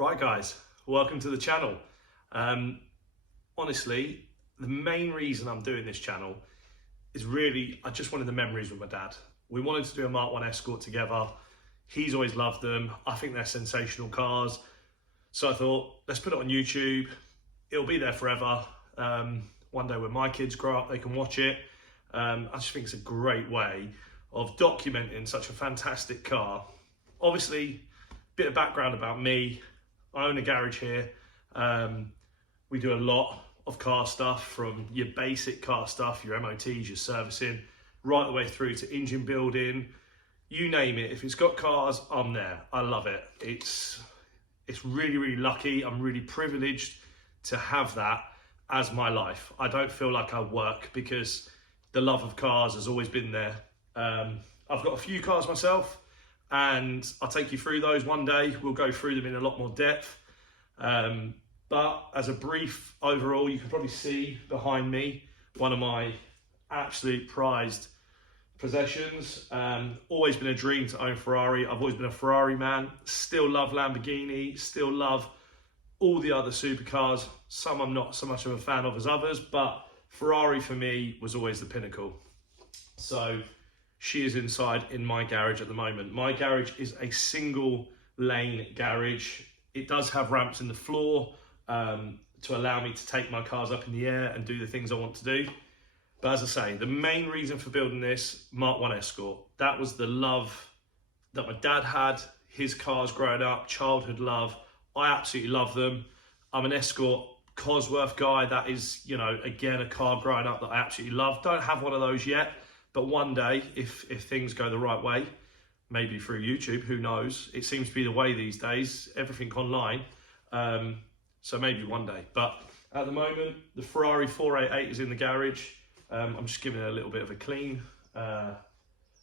Right guys, welcome to the channel. Honestly, the main reason I'm doing this channel is really, I just wanted the memories with my dad. We wanted to do a Mk1 Escort together. He's always loved them. I think they're sensational cars. So I thought, let's put it on YouTube. It'll be there forever. One day when my kids grow up, they can watch it. I just think it's a great way of documenting such a fantastic car. Obviously, a bit of background about me. I own a garage here. We do a lot of car stuff, from your basic car stuff, your MOTs, your servicing, right the way through to engine building, you name it. If it's got cars, I'm there. I love it. It's really, really lucky. I'm really privileged to have that as my life. I don't feel like I work because the love of cars has always been there. I've got a few cars myself, and I'll take you through those one day. We'll go through them in a lot more depth. But as a brief overall, you can probably see behind me one of my absolute prized possessions. Always been a dream to own Ferrari. I've always been a Ferrari man. Still love Lamborghini. Still love all the other supercars. Some I'm not so much of a fan of as others, but Ferrari for me was always the pinnacle. So she is inside in my garage at the moment. My garage is a single lane garage. It does have ramps in the floor to allow me to take my cars up in the air and do the things I want to do. But as I say, the main reason for building this Mk1 Escort, that was the love that my dad had, his cars growing up, childhood love. I absolutely love them. I'm an Escort Cosworth guy. That is, you know, again, a car growing up that I absolutely love. Don't have one of those yet. But one day, if things go the right way, maybe through YouTube, who knows? It seems to be the way these days, everything online. So maybe one day. But at the moment, the Ferrari 488 is in the garage. I'm just giving it a little bit of a clean. I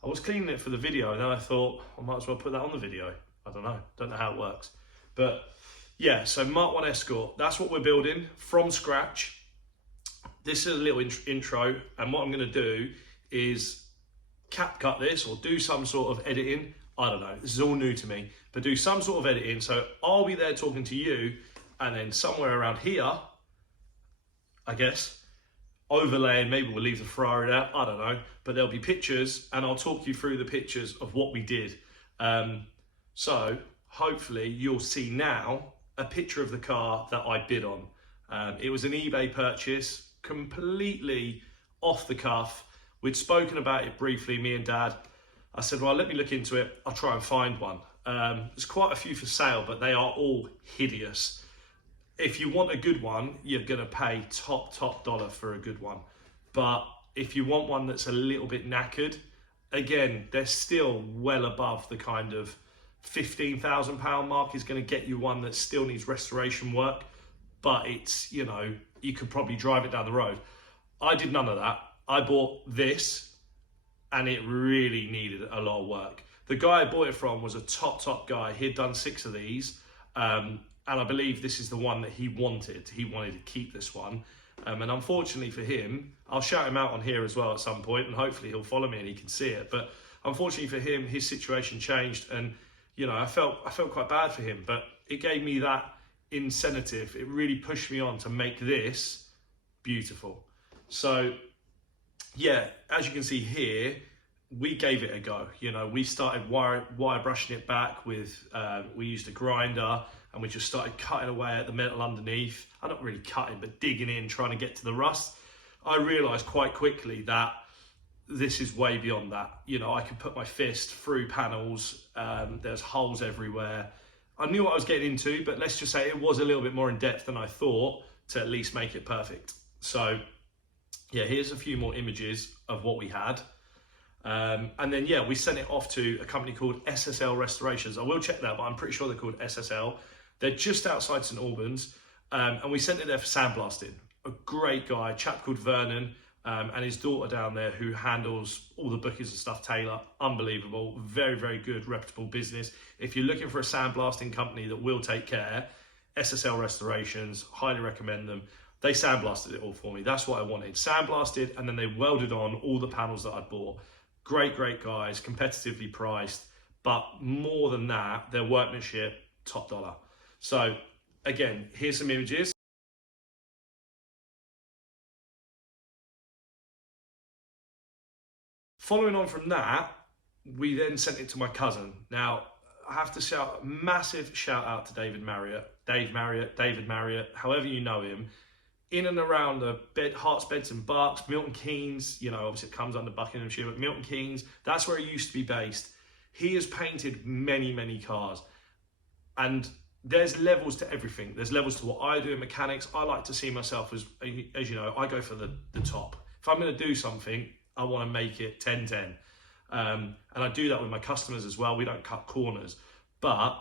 was cleaning it for the video, and then I thought I might as well put that on the video. I don't know how it works. But yeah, so Mk1 Escort, that's what we're building from scratch. This is a little intro, and what I'm going to do is cut this or do some sort of editing. I don't know, this is all new to me, but do some sort of editing. So I'll be there talking to you, and then somewhere around here, I guess, overlaying, maybe we'll leave the Ferrari out, I don't know, but there'll be pictures, and I'll talk you through the pictures of what we did. So hopefully you'll see now a picture of the car that I bid on. It was an eBay purchase, completely off the cuff. We'd spoken about it briefly, me and Dad. I said, well, let me look into it. I'll try and find one. There's quite a few for sale, but they are all hideous. If you want a good one, you're gonna pay top dollar for a good one. But if you want one that's a little bit knackered, again, they're still well above the kind of £15,000 mark is gonna get you one that still needs restoration work, but it's, you know, you could probably drive it down the road. I did none of that. I bought this, and it really needed a lot of work. The guy I bought it from was a top guy. He'd done 6 of these, and I believe this is the one that he wanted. He wanted to keep this one, and unfortunately for him, I'll shout him out on here as well at some point, and hopefully he'll follow me and he can see it. But unfortunately for him, his situation changed, and you know, I felt quite bad for him. But it gave me that incentive. It really pushed me on to make this beautiful. So yeah, as you can see here, we gave it a go. You know, we started wire brushing it back with, we used a grinder, and we just started cutting away at the metal underneath. I'm not really cutting, but digging in, trying to get to the rust. I realized quite quickly that this is way beyond that. You know, I could put my fist through panels. There's holes everywhere. I knew what I was getting into, but let's just say it was a little bit more in depth than I thought to at least make it perfect. So yeah, here's a few more images of what we had. And then, yeah, we sent it off to a company called SSL Restorations. I will check that, but I'm pretty sure they're called SSL. They're just outside St Albans. And we sent it there for sandblasting. A great guy, a chap called Vernon, and his daughter down there who handles all the bookings and stuff, Taylor. Unbelievable. Very, very good, reputable business. If you're looking for a sandblasting company that will take care, SSL Restorations, highly recommend them. They sandblasted it all for me. That's what I wanted. Sandblasted, and then they welded on all the panels that I'd bought. Great guys, competitively priced. But more than that, their workmanship, top dollar. So again, here's some images. Following on from that, we then sent it to my cousin. Now, I have to shout a massive shout out to David Marriott, David Marriott, however you know him, in and around the Herts, Beds and Bucks, Milton Keynes, you know, obviously it comes under Buckinghamshire, but Milton Keynes, that's where he used to be based. He has painted many, many cars. And there's levels to everything. There's levels to what I do in mechanics. I like to see myself as you know, I go for the top. If I'm going to do something, I want to make it 10-10. And I do that with my customers as well. We don't cut corners. But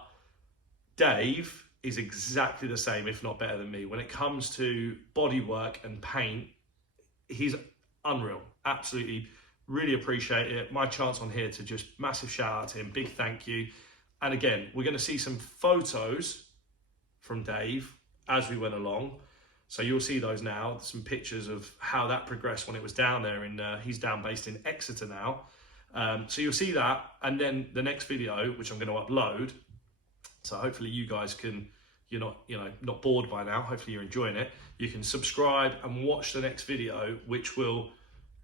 Dave is exactly the same, if not better than me. When it comes to bodywork and paint, he's unreal. Absolutely, really appreciate it. My chance on here to just massive shout out to him. Big thank you. And again, we're going to see some photos from Dave as we went along. So you'll see those now, some pictures of how that progressed when it was down there. He's down based in Exeter now. So you'll see that. And then the next video, which I'm going to upload. So hopefully you guys can, you're not bored by now. Hopefully you're enjoying it. You can subscribe and watch the next video, which will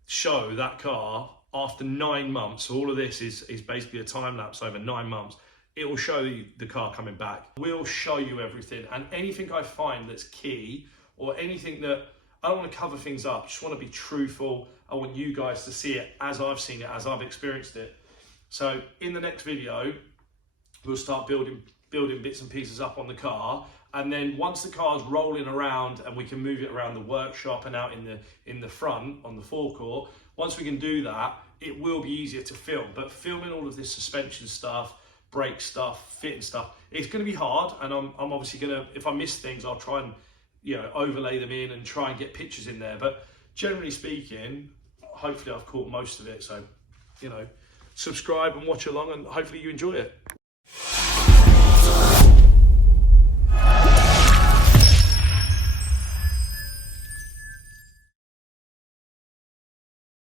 show that car after 9 months. So all of this is basically a time lapse over 9 months. It will show you the car coming back. We'll show you everything, and anything I find that's key, or anything that I don't want to cover things up, just want to be truthful. I want you guys to see it as I've seen it, as I've experienced it. So in the next video, we'll start building bits and pieces up on the car, and then once the car's rolling around and we can move it around the workshop and out in the front on the forecourt, once we can do that, it will be easier to film. But filming all of this suspension stuff, brake stuff, fitting stuff, it's going to be hard, and I'm obviously going to, if I miss things, I'll try and, you know, overlay them in and try and get pictures in there. But generally speaking, hopefully I've caught most of it. So, you know, subscribe and watch along, and hopefully you enjoy it.